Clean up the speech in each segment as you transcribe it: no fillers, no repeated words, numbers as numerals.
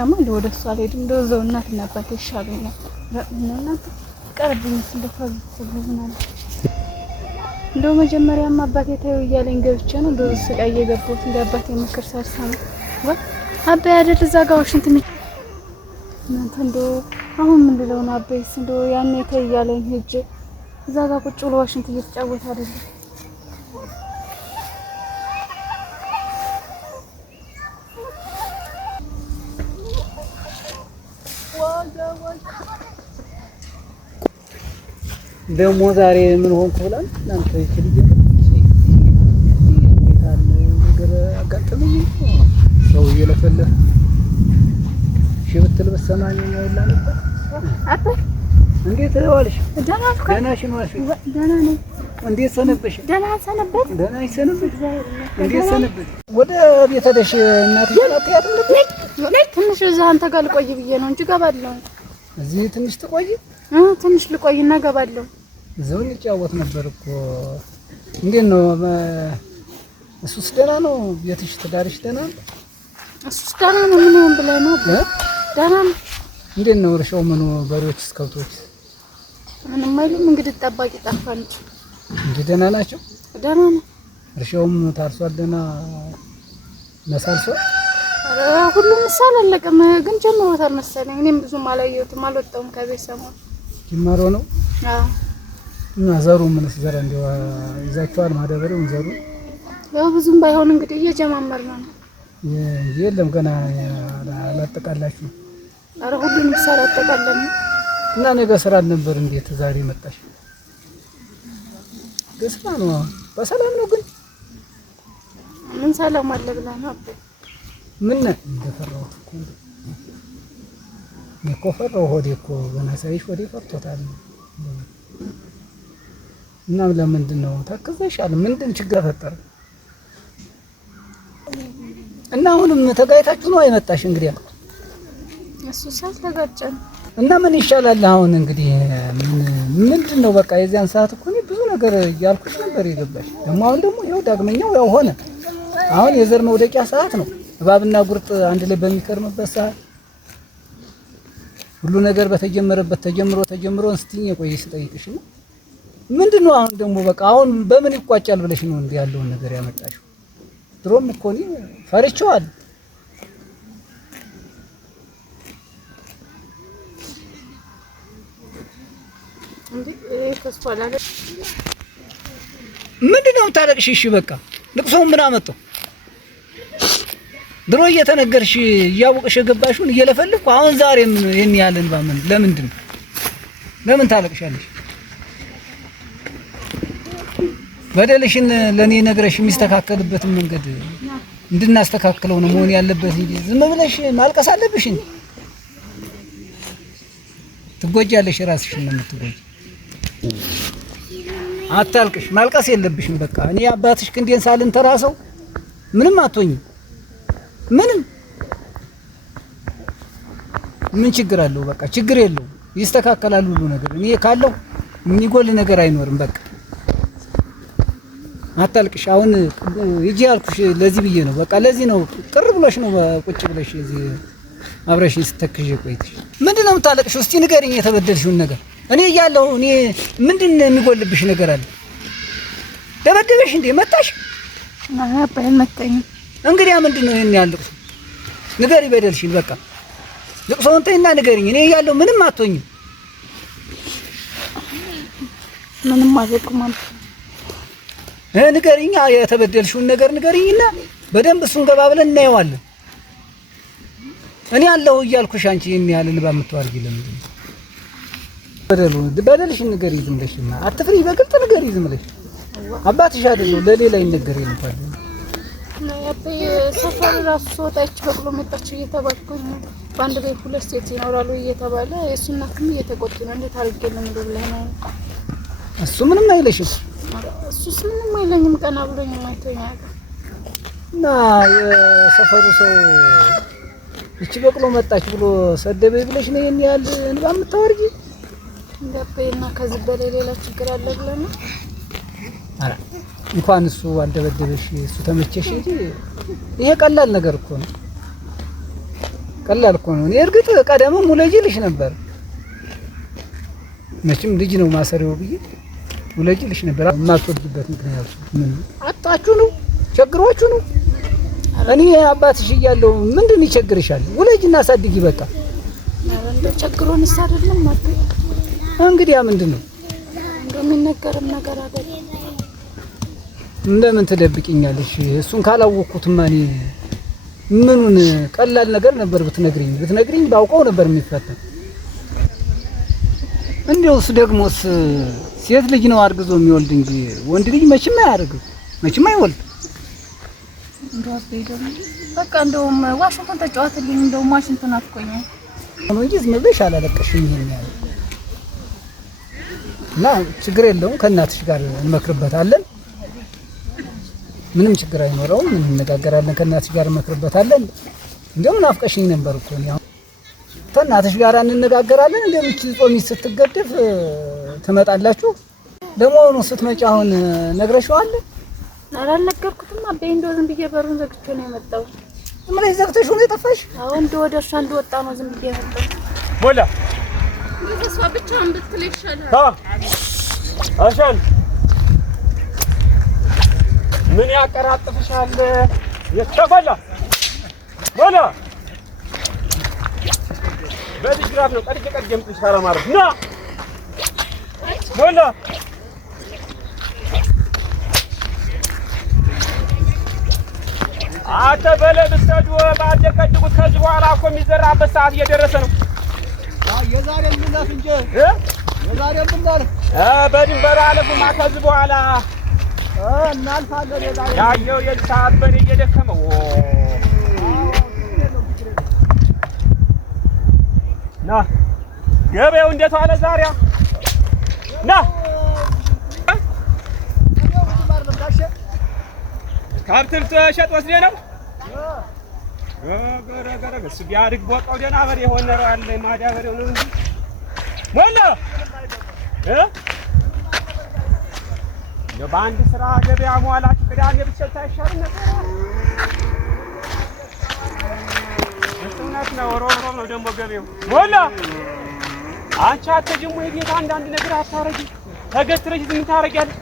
ሁለተኛማ ወደሷ አልሄድም። እንደው እዛው እናትና አባቴ ይሻሉኛል። እናንተ ቀርብኝ ስለፈዝብናል። እንደው መጀመሪያማ አባቴ ታዩ እያለኝ ገብቼ ነው እንደው ስቃይ የገባሁት እንደ አባቴ ምክር ሳልሰማ አባዬ አይደል እዛ ጋር ዋሽንት እናንተ እንደው አሁን ምን ልለው ነው አባዬስ እንደው ያኔ ተይ እያለኝ ሂጅ እዛ ጋር ቁጭ ብሎ ዋሽንት እየተጫወተ አይደል ደግሞ ዛሬ ምን ሆንኩ ብለን እናንተ ይችል ነገር አጋጥመኝ ሰው እየለፈለፈ ሽብትል በሰማኝ ነው ይላል አባ እንዴት ዋልሽ? ደህና ነሽ? ደህና ነኝ። እንዴት ሰነበሽ? ደህና ሰነበት። እንዴት ሰነበት? ወደ ቤት ሄደሽ እናትሽ አትያት ነይ ትንሽ እዛ አንተ ጋር ልቆይ ብዬ ነው እንጂ ገባለሁ። እዚህ ትንሽ ትቆይ? ትንሽ ልቆይና ገባለሁ። እዛው እንጫወት ነበር እኮ። እንዴት ነው እሱስ ደህና ነው? ቤትሽ ትዳርሽ ደህና ነው? እሱስ ደህና ነው። ምን ሆን ብለህ ነው? ደህና ነው። እንዴት ነው እርሻው? ምኑ በሬዎች ከብቶች ምንም አይልም። እንግዲህ ጠባቂ ጠፋ እንጂ ደህና ናቸው። ደህና ነው። እርሻውም ታርሷል ደህና መሳልሷል። ሁሉም ምሳል አለቀም ግን ጀምሮታል መሰለኝ። እኔም ብዙም አላየሁትም አልወጣሁም ከቤት ሰሞኑን ጅማሮ ነው። አዎ እና ዘሩ ምን ሲዘራ እንደው ይዛቸዋል ማዳበሪያውን ዘሩ ያው ብዙም ባይሆን እንግዲህ እየጀማመርን ነው። የለም ገና አላጠቃላችሁ? ኧረ ሁሉንም ምሳል አጠቃለን እና ነገ ስራ ነበር። እንዴት ዛሬ መጣሽ? ደስታ ነው። በሰላም ነው ግን ምን ሰላም አለ ብላ ነው አባ ምን እንደፈራሁት እኮ ፈራሁ። ሆዴ እኮ ገና ሳይሽ ሆዴ ፈርቶታል። እና ለምንድን ነው ታከዘሻል? ምንድን ችግር ፈጠረ? እና አሁንም ተጋይታችሁ ነው አይመጣሽ? እንግዲህ እሱ ሰዓት ተጋጨን እና ምን ይሻላል አሁን? እንግዲህ ምንድን ነው በቃ የዚያን ሰዓት እኮ እኔ ብዙ ነገር እያልኩሽ ነበር የገባሽ። ደግሞ ይኸው ዳግመኛው ያው ሆነ። አሁን የዘር መውደቂያ ሰዓት ነው። እባብና ጉርጥ አንድ ላይ በሚከርምበት ሰዓት ሁሉ ነገር በተጀመረበት ተጀምሮ እንስትኝ ቆይሽ ስጠይቅሽ ነው። ምንድነው አሁን ደግሞ በቃ አሁን በምን ይቋጫል ብለሽ ነው እንዴ ያለውን ነገር ያመጣሽው? ድሮም እኮ እኔ ፈርቼዋለሁ። እንዴ ከስፋላለ ምንድነው ታለቅሽ? እሺ በቃ ልቅሶው ምን አመጣው? ድሮ እየተነገርሽ እያወቅሽ የገባሽውን እየለፈልኩ አሁን ዛሬ ምን የኔ ያለን ባመን ለምንድን ለምን ታለቅሻለሽ? በደልሽን ለኔ ነግረሽ የሚስተካከልበት መንገድ እንድናስተካክለው ነው መሆን ያለበት እንጂ ዝም ብለሽ ማልቀስ አለብሽ እንዴ? ትጎጃለሽ፣ ራስሽን ነው የምትጎጂ። አታልቅሽ፣ ማልቀስ የለብሽም። በቃ እኔ አባትሽ ክንዴን ሳልንተራሰው ምንም አትሆኝም። ምን ችግር አለው? በቃ ችግር የለውም፣ ይስተካከላል ሁሉ ነገር። እኔ ካለው የሚጎል ነገር አይኖርም። በቃ አታልቅሽ። አሁን ይጂ ያልኩሽ ለዚህ ብዬ ነው። በቃ ለዚህ ነው ቅር ብሎሽ ነው ቁጭ ብለሽ እዚህ አብረሽኝ ስተክሽ ቆይተሽ። ምንድነው የምታለቅሽው? እስቲ ንገሪኝ የተበደልሽውን ነገር። እኔ እያለሁ እኔ ምንድን ነው የሚጎልብሽ ነገር አለ? ደበደበሽ እንዴ? መታሽ? አባይ መታኝ። እንግዲህ ምንድን ነው ይሄን ያልኩሽ? ንገሪ በደልሽን። በቃ ልቅሶውን ተይና ንገሪኝ። እኔ እያለሁ ምንም አትሆኝም። ምንም አልኩም አንተ ንገሪኝ፣ የተበደልሽውን ነገር ንገሪኝና በደንብ እሱን ገባ ብለን እናየዋለን። እኔ አለሁ እያልኩሽ አንቺ ይሄን ያህል እንባ የምትዋርጊ ለምንድን ነው? በደልሽን ንገሪ ዝም ብለሽና አትፍሪ። በግልጽ ንገሪ ዝም ብለሽ። አባትሽ አይደለም ለሌላ ይነገር ይልፋል። አባዬ ሰፈር ራሱ ወጣች በቅሎ መጣች እየተባልኩኝ በአንድ ቤት ሁለት ሴት ይኖራሉ እየተባለ የእሱ እናትም እየተቆጡ ነው። እንዴት አድርጌ ለምንድን ብለህ ነው? እሱ ምንም አይለሽም። እሱስ ምንም አይለኝም። ቀና ብሎኝ ማይተኛ እና የሰፈሩ ሰው እቺ በቅሎ መጣች ብሎ ሰደበኝ ብለሽ ነው ይሄን ያህል እንባ የምታወርጂ? እንደበይና ከዚህ በላይ ሌላ ችግር አለ ብለህ ነው? አረ እንኳን እሱ አልደበደበሽ እሱ ተመቸሽ እንጂ ይሄ ቀላል ነገር እኮ ነው። ቀላል እኮ ነው። እኔ እርግጥ ቀደምም ውለጅልሽ ነበር። መቼም ልጅ ነው ማሰሪያው ብዬ ውለጅልሽ ነበር። የማትወልጂበት ምክንያት ምን አጣችሁ ነው? ቸግሯችሁ ነው? እኔ አባትሽ እያለሁ ምንድን ይቸግርሻል? ውለጅና አሳድጊ በቃ። እንደ ቸግሮንስ አይደለም ማለት እንግዲህ ያ ምንድን ነው? እንደሚነገርም ነገር አይደለም። እንደምን ትደብቂኛለሽ? እሱን ካላወቅኩትማ እኔ ምኑን ቀላል ነገር ነበር ብትነግሪኝ ባውቀው ነበር የሚፈታ። እንደውስ ደግሞስ ሴት ልጅ ነው አርግዞ የሚወልድ እንጂ ወንድ ልጅ መቼም አያርግም፣ መቼም አይወልድ። እንደውስ ደግሞ በቃ እንደውም ዋሽንግተን ተጫወትልኝ፣ እንደውም ዋሽንግተን አትቆኛል ነው እንጂ ዝም ብለሽ አላለቀሽም። ይሄን ያለ እና ችግር የለውም፣ ከእናትሽ ጋር እንመክርበታለን። ምንም ችግር አይኖረውም። እንነጋገራለን፣ ከእናትሽ ጋር እንመክርበታለን። እንደውም ናፍቀሽኝ ነበር እኮ ነው። ከእናትሽ ጋር እንነጋገራለን። እንደምች ጾሚ ስትገደፍ ትመጣላችሁ። ለመሆኑ ስትመጪ አሁን ነግረሽዋል? አልነገርኩትም። አባዬ እንደው ዝም ብዬ በሩን ዘግቼ ነው የመጣው። ዝም ብለሽ ዘግተሽ ነው የጠፋሽ? አዎ እንደው ወደ እርሻ እንደወጣ ነው ዝም ብዬ የመጣው። ሞላ ተስፋ ብቻ እንድትል ይሻላል። አሻን ምን ያቀራጥፍሻል? የተፈላ ሞላ በዚህ ግራፍ ነው ቀድጄ የምጥልሽ ካላማረፍ ና ሞላ አተ በለብሰዱ ባደቀድቁት ከዚህ በኋላ እኮ የሚዘራበት ሰዓት እየደረሰ ነው። የዛሬም ልለፍ እንጂ የዛሬም ልለፍ በድንበር አለፉማ ከዚህ በኋላ እናልፋለን። የዛሬ ያየው የዚህ ሰዓት በኔ እየደከመው ና ገበያው እንዴት ዋለ ዛሬ? ና ከብትም ተሸጥ ወስዴ ነው ገረገረ እሱ ቢያድግ ቦቃው ደህና በሬ የሆነ አለ ማዳበሬው ነው እንጂ ሞላ በአንድ ስራ ገበያ መዋላችሁ ቅዳሜ ብቻ አይሻልም ነበር? እውነት ነው። ሮብ ነው ደግሞ ገበያው ሞላ። አንቺ አትሄጂም ወይ ቤት አንዳንድ ነገር አታረጊ? ተገትረሽ ምን ታረጊያለሽ?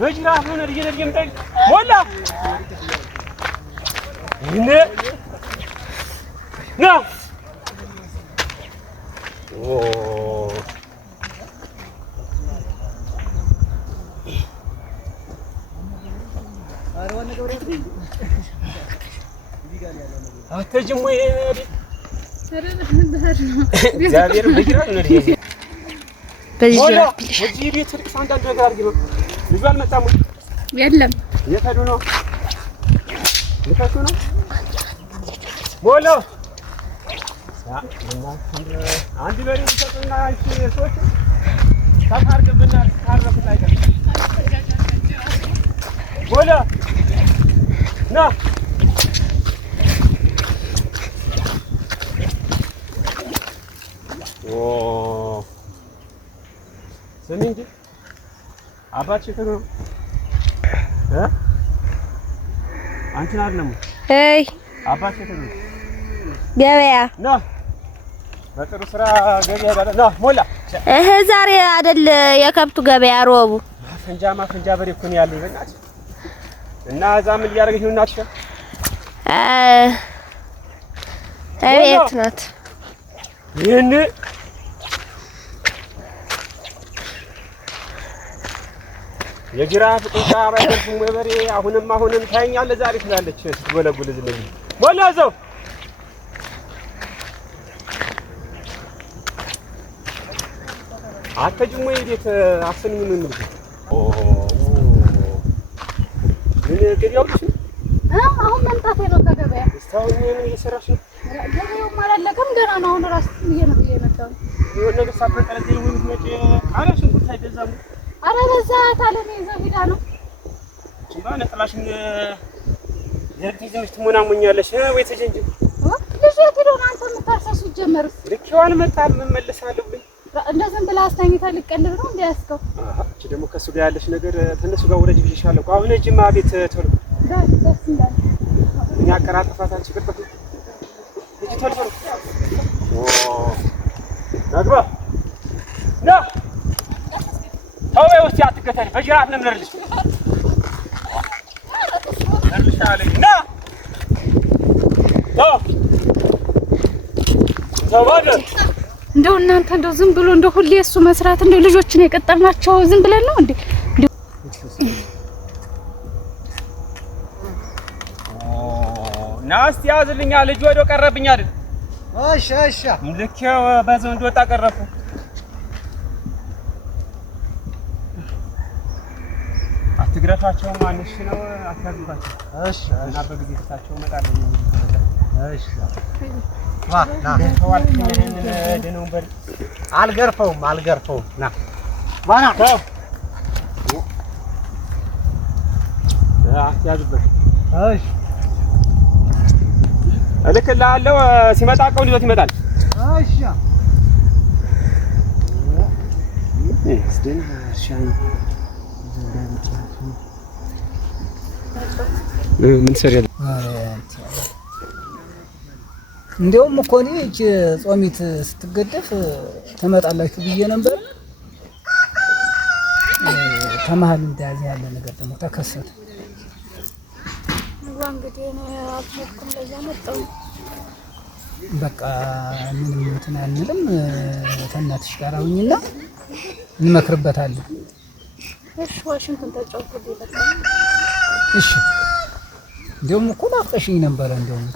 በጅራፍ ነው ልጅ የምጠይቅ ሞላ እኔ ና አትሄጂም ወይ? እግዚአብሔር በጅራፍ ነው ልጅ በጅራፍ እዚህ ቤት ርቅስ አንዳንድ ነገር አድርጊ ነው። ልጁ አልመጣም ወይ? የለም። የት ሄዱ ነው? ልከቱ ነው ሞላ አንድ በሬ ይሰጡና አንቺ ሰዎች ታርገብና ታረፍና አይቀር ሞላ ና ስሚ እንጂ አባትሽ የት ነው? አንቺን አይደለም አይ አባትሽ የት ነው? ገበያ ና በጥሩ ስራ ገበያ ባለ ና ሞላ ዛሬ አይደል የከብቱ ገበያ ሮቡ ፈንጃ በሬ እኮ ነው ያለው በእናትሽ እና እዛ ምን እያደረገች ነው እናትሽ? እቤት ናት። ይሄን የጅራፍ ቁጣ ባይደርሱም ወይ በሬ አሁንም ታይኛለህ ዛሬ ትላለች ስትጎለጉል ዝለኝ ሞላ ዘው አትሄጂም ወይ ቤት አሰኝ ምን ነው ምን ገበያው ልጅ አሁን መምጣቴ ነው ከገበያ። እስካሁን ምን እየሰራሽ ነው? ገበያው አላለቀም ገና ነው። አሁን ራስ እየመጣሁ ነው። የሆነ ነገር ሳትጠረጥሪ ወይ ምትመጪ አረ ሽንኩርት አይገዛም? አረ በዛ ታለኔ ይዘው ሄዳ ነው ማን ጥላሽን የርቲዝም ትሞናሙኛለሽ ወይ ተጀንጅ ልጅ የት ሄዶ ነው አንተ የምታርሰሱ ጀመር? ልኬዋን መጣል ምን መልሳለሁ ብኝ እንደዚህ ብላ አስተኝታ ልቀልብ ነው እንደ ያስከው እቺ ደግሞ ከሱ ጋር ያለሽ ነገር ተነሱ ጋር ወረጅ ብዬሻለሁ። አሁን እጂማ ቤት ቶሎ ጋር ደስ እንዳለ እኛ አቀራጥፋታችን ቅርበት ነግባ ና ተው ውስጥ አትከተል በጅራት ነው ምንርልሽ ነርልሻለኝ ና ተው ባደር እንደው እናንተ እንደው ዝም ብሎ እንደው ሁሌ እሱ መስራት እንደው ልጆችን የቀጠርናቸው ዝም ብለን ነው እንዴ? ናስቲ ያዝልኛ ልጅ ወዶ ቀረብኝ አይደል? እሺ እሺ ልኬው በዛው እንደወጣ ቀረብኩ። አትግረፋቸው ማንሽ ነው አታግባቸው። እሺ እና በጊዜ ተሳቸው መጣለኝ። እሺ ና ተዋልኩኝ ደነው በር አልገርፈውም ና ባና ያዝበት። እሺ እልክልሃለሁ ሲመጣ ቀውን ይዞት ይመጣል። እሺ ምን ሰሪያል? እንደውም እኮ እኔ እቺ ጾሚት ስትገደፍ ትመጣላችሁ ብዬ ነበር። ከመሀል እንደዚህ ያለ ነገር ደግሞ ተከሰተ። እንግዲህ ነው አጥፎኩም ለዛ መጣው። በቃ ምንም እንትን አንልም። ከእናትሽ ጋር አሁንና እንመክርበታለን። እሺ ዋሽንግተን ተጫውተው በቃ እሺ። እንደውም እኮ ናፍቀሽኝ ነበር እንደውም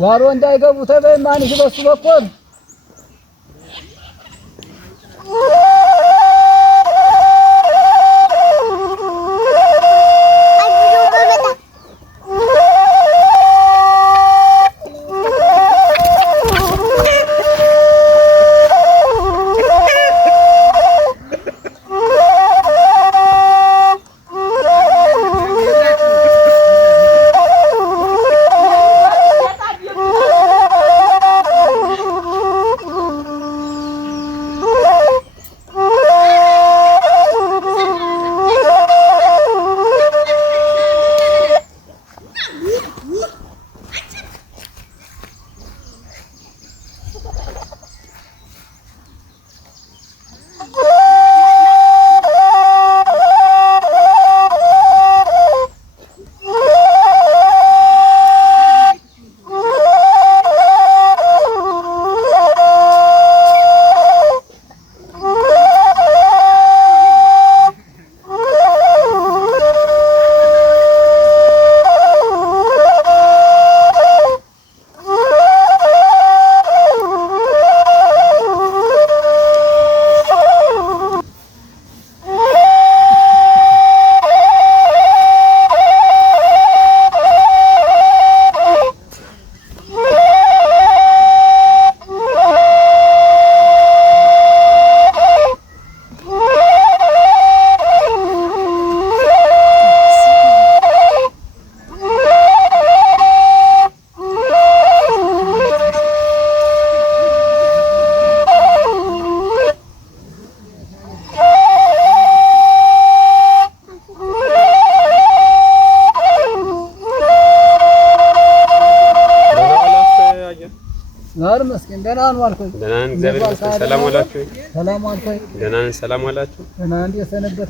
ጓሮ እንዳይገቡ ተበይ ማንሽ በሱ በኩል ጋር መስኪን ደህና ነው አልኩኝ። ደህና ነን፣ እግዚአብሔር ይመስገን። ሰላም ዋላችሁ? ሰላም አልኩኝ። ደህና ነን፣ ሰላም ዋላችሁ? ደህና እንዴት ሰነበት?